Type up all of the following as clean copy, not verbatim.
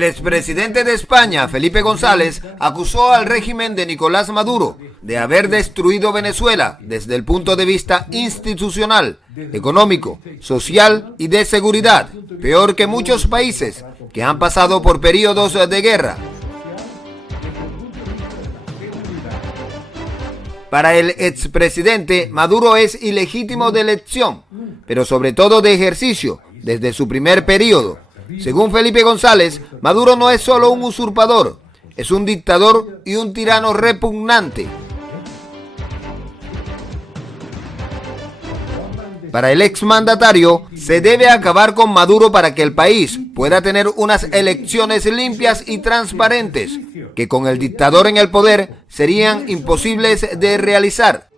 El expresidente de España, Felipe González, acusó al régimen de Nicolás Maduro de haber destruido Venezuela desde el punto de vista institucional, económico, social y de seguridad, peor que muchos países que han pasado por periodos de guerra. Para el expresidente, Maduro es ilegítimo de elección, pero sobre todo de ejercicio, desde su primer periodo. Según Felipe González, Maduro no es solo un usurpador, es un dictador y un tirano repugnante. Para el exmandatario, se debe acabar con Maduro para que el país pueda tener unas elecciones limpias y transparentes, que con el dictador en el poder serían imposibles de realizar.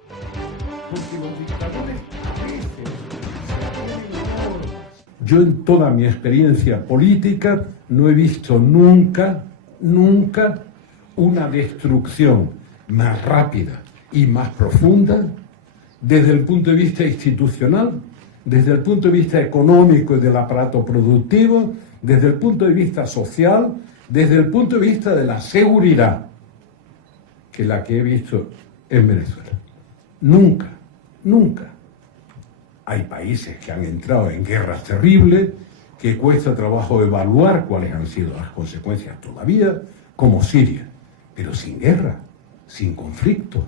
Yo en toda mi experiencia política no he visto nunca una destrucción más rápida y más profunda desde el punto de vista institucional, desde el punto de vista económico y del aparato productivo, desde el punto de vista social, desde el punto de vista de la seguridad, que la que he visto en Venezuela. Nunca. Hay países que han entrado en guerras terribles, que cuesta trabajo evaluar cuáles han sido las consecuencias todavía, como Siria, pero sin guerra, sin conflicto.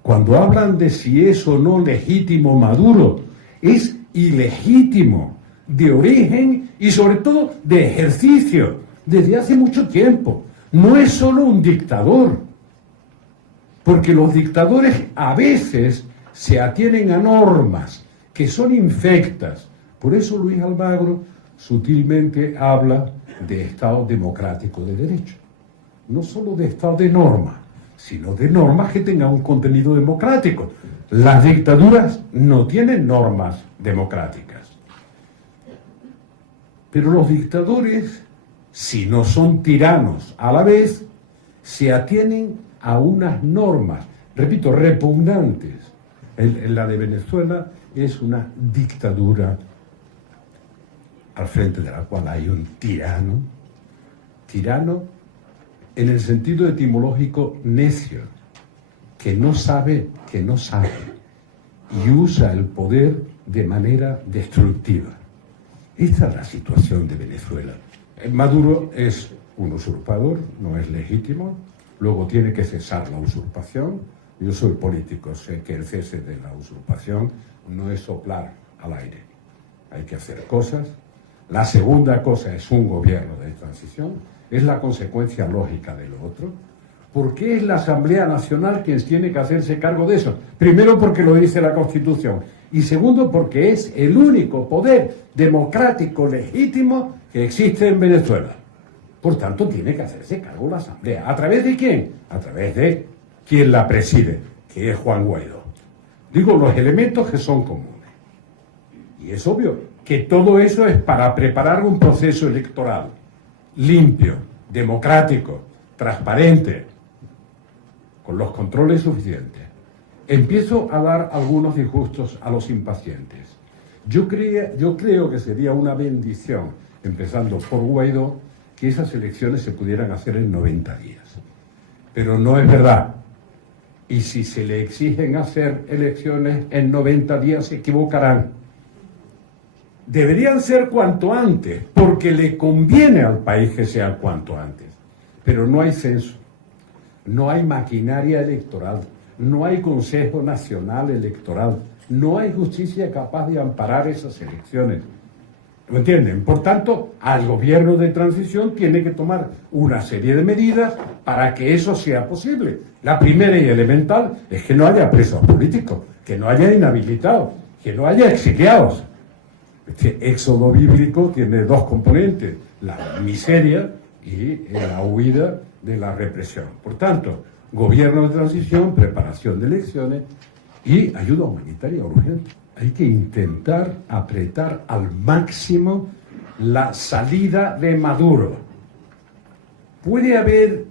Cuando hablan de si es o no legítimo Maduro, es ilegítimo, de origen y sobre todo de ejercicio, desde hace mucho tiempo. No es solo un dictador, porque los dictadores a veces se atienen a normas que son infectas. Por eso Luis Almagro sutilmente habla de Estado democrático de derecho. No solo de Estado de norma, sino de normas que tengan un contenido democrático. Las dictaduras no tienen normas democráticas. Pero los dictadores, si no son tiranos a la vez, se atienen a unas normas, repito, repugnantes. La de Venezuela es una dictadura al frente de la cual hay un tirano en el sentido etimológico necio, que no sabe y usa el poder de manera destructiva. Esta es la situación de Venezuela. Maduro es un usurpador, no es legítimo, luego tiene que cesar la usurpación. Yo soy político, sé que el cese de la usurpación no es soplar al aire. Hay que hacer cosas. La segunda cosa es un gobierno de transición. Es la consecuencia lógica de lo otro. ¿Por qué es la Asamblea Nacional quien tiene que hacerse cargo de eso? Primero, porque lo dice la Constitución. Y segundo, porque es el único poder democrático legítimo que existe en Venezuela. Por tanto, tiene que hacerse cargo la Asamblea. ¿A través de quién? A través de quien la preside, que es Juan Guaidó. Digo, los elementos que son comunes. Y es obvio que todo eso es para preparar un proceso electoral limpio, democrático, transparente, con los controles suficientes. Empiezo a dar algunos disgustos a los impacientes. Yo creo que sería una bendición, empezando por Guaidó, que esas elecciones se pudieran hacer en 90 días. Pero no es verdad. Y si se le exigen hacer elecciones en 90 días, se equivocarán. Deberían ser cuanto antes, porque le conviene al país que sea cuanto antes. Pero no hay censo, no hay maquinaria electoral, no hay Consejo Nacional Electoral, no hay justicia capaz de amparar esas elecciones. ¿Lo entienden? Por tanto, al gobierno de transición tiene que tomar una serie de medidas para que eso sea posible. La primera y elemental es que no haya presos políticos, que no haya inhabilitados, que no haya exiliados. Este éxodo bíblico tiene dos componentes, la miseria y la huida de la represión. Por tanto, gobierno de transición, preparación de elecciones y ayuda humanitaria urgente. Hay que intentar apretar al máximo la salida de Maduro. ¿Puede haber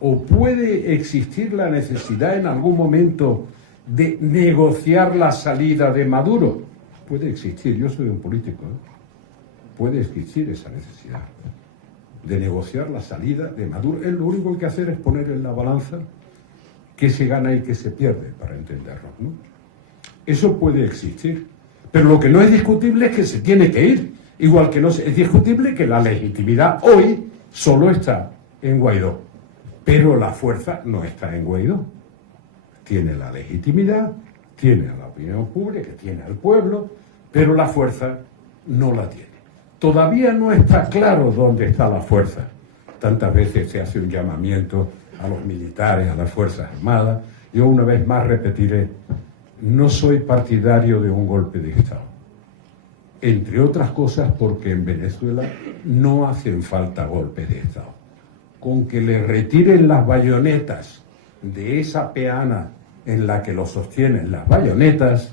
o puede existir la necesidad en algún momento de negociar la salida de Maduro? Puede existir, yo soy un político, ¿eh? Puede existir esa necesidad. de negociar la salida de Maduro. Lo único que hay que hacer es poner en la balanza qué se gana y qué se pierde, para entendernos, ¿no? Eso puede existir, pero lo que no es discutible es que se tiene que ir, igual que no es discutible que la legitimidad hoy solo está en Guaidó, pero la fuerza no está en Guaidó. Tiene la legitimidad, tiene a la opinión pública, tiene al pueblo, pero la fuerza no la tiene. Todavía no está claro dónde está la fuerza. Tantas veces se hace un llamamiento a los militares, a las Fuerzas Armadas. Yo una vez más repetiré, no soy partidario de un golpe de Estado. Entre otras cosas porque en Venezuela no hacen falta golpes de Estado. Con que le retiren las bayonetas de esa peana en la que lo sostienen las bayonetas,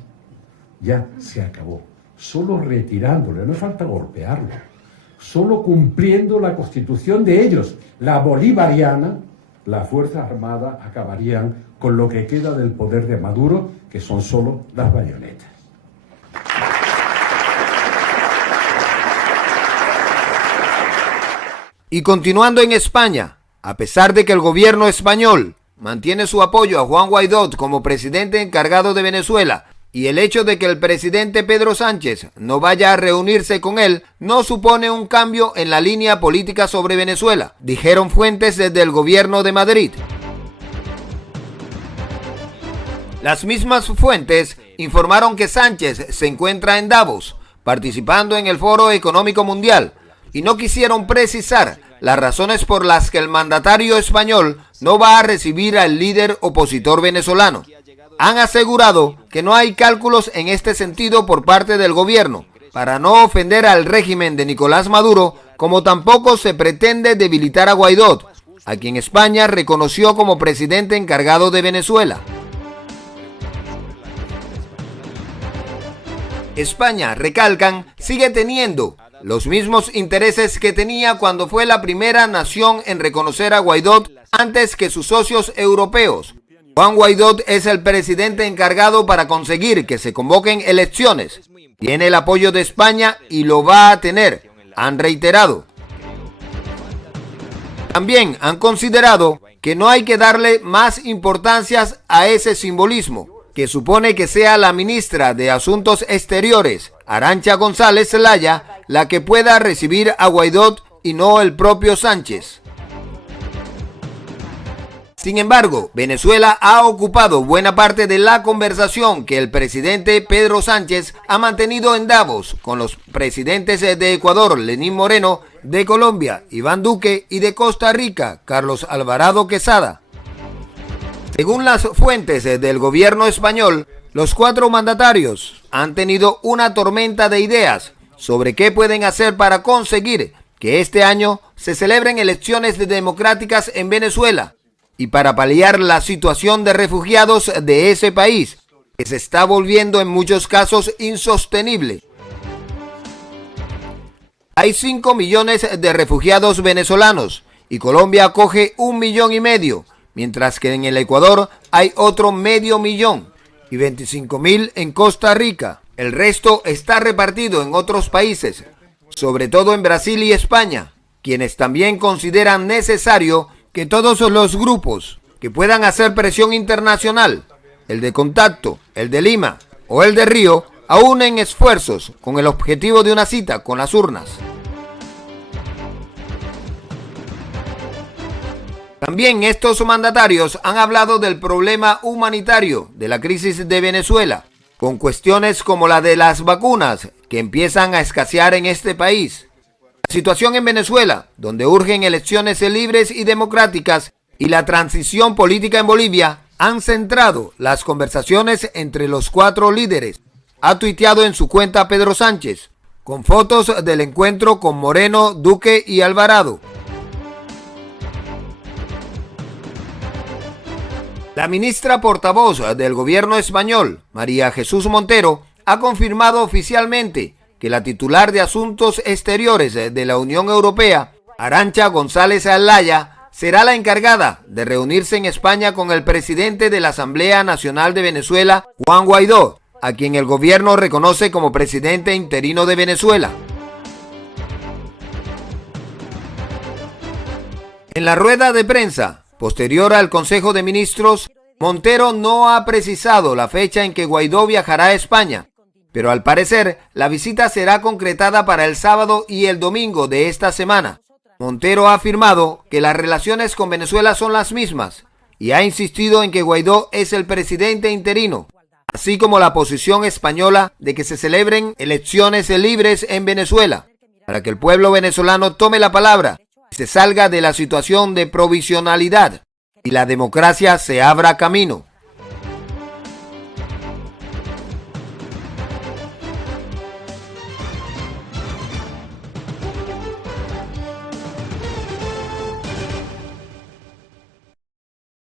ya se acabó. Solo retirándole, no falta golpearlo, solo cumpliendo la constitución de ellos, la bolivariana, las Fuerzas Armadas acabarían con lo que queda del poder de Maduro, que son solo las bayonetas. Y continuando en España, a pesar de que el gobierno español mantiene su apoyo a Juan Guaidó como presidente encargado de Venezuela, y el hecho de que el presidente Pedro Sánchez no vaya a reunirse con él no supone un cambio en la línea política sobre Venezuela, dijeron fuentes desde el gobierno de Madrid. Las mismas fuentes informaron que Sánchez se encuentra en Davos, participando en el Foro Económico Mundial, y no quisieron precisar las razones por las que el mandatario español no va a recibir al líder opositor venezolano. Han asegurado que no hay cálculos en este sentido por parte del gobierno para no ofender al régimen de Nicolás Maduro, como tampoco se pretende debilitar a Guaidó, a quien España reconoció como presidente encargado de Venezuela. España, recalcan, sigue teniendo los mismos intereses que tenía cuando fue la primera nación en reconocer a Guaidó antes que sus socios europeos. Juan Guaidó es el presidente encargado para conseguir que se convoquen elecciones. Tiene el apoyo de España y lo va a tener, han reiterado. También han considerado que no hay que darle más importancia a ese simbolismo, que supone que sea la ministra de Asuntos Exteriores, Arantxa González Zelaya, la que pueda recibir a Guaidó y no el propio Sánchez. Sin embargo, Venezuela ha ocupado buena parte de la conversación que el presidente Pedro Sánchez ha mantenido en Davos con los presidentes de Ecuador, Lenín Moreno, de Colombia, Iván Duque, y de Costa Rica, Carlos Alvarado Quesada. Según las fuentes del gobierno español, los cuatro mandatarios han tenido una tormenta de ideas sobre qué pueden hacer para conseguir que este año se celebren elecciones democráticas en Venezuela y para paliar la situación de refugiados de ese país, que se está volviendo en muchos casos insostenible. Hay 5 millones de refugiados venezolanos y Colombia acoge 1,5 millones, mientras que en el Ecuador hay otro 500,000 y 25,000 en Costa Rica. El resto está repartido en otros países, sobre todo en Brasil y España, quienes también consideran necesario que todos los grupos que puedan hacer presión internacional, el de Contacto, el de Lima o el de Río, aúnen esfuerzos con el objetivo de una cita con las urnas. También estos mandatarios han hablado del problema humanitario de la crisis de Venezuela, con cuestiones como la de las vacunas que empiezan a escasear en este país. La situación en Venezuela, donde urgen elecciones libres y democráticas, y la transición política en Bolivia han centrado las conversaciones entre los cuatro líderes, ha tuiteado en su cuenta Pedro Sánchez, con fotos del encuentro con Moreno, Duque y Alvarado. La ministra portavoz del gobierno español, María Jesús Montero, ha confirmado oficialmente que la titular de Asuntos Exteriores de la Unión Europea, Arantxa González Zelaya, será la encargada de reunirse en España con el presidente de la Asamblea Nacional de Venezuela, Juan Guaidó, a quien el gobierno reconoce como presidente interino de Venezuela. En la rueda de prensa posterior al Consejo de Ministros, Montero no ha precisado la fecha en que Guaidó viajará a España, pero al parecer la visita será concretada para el sábado y el domingo de esta semana. Montero ha afirmado que las relaciones con Venezuela son las mismas y ha insistido en que Guaidó es el presidente interino, así como la posición española de que se celebren elecciones libres en Venezuela, para que el pueblo venezolano tome la palabra y se salga de la situación de provisionalidad y la democracia se abra camino.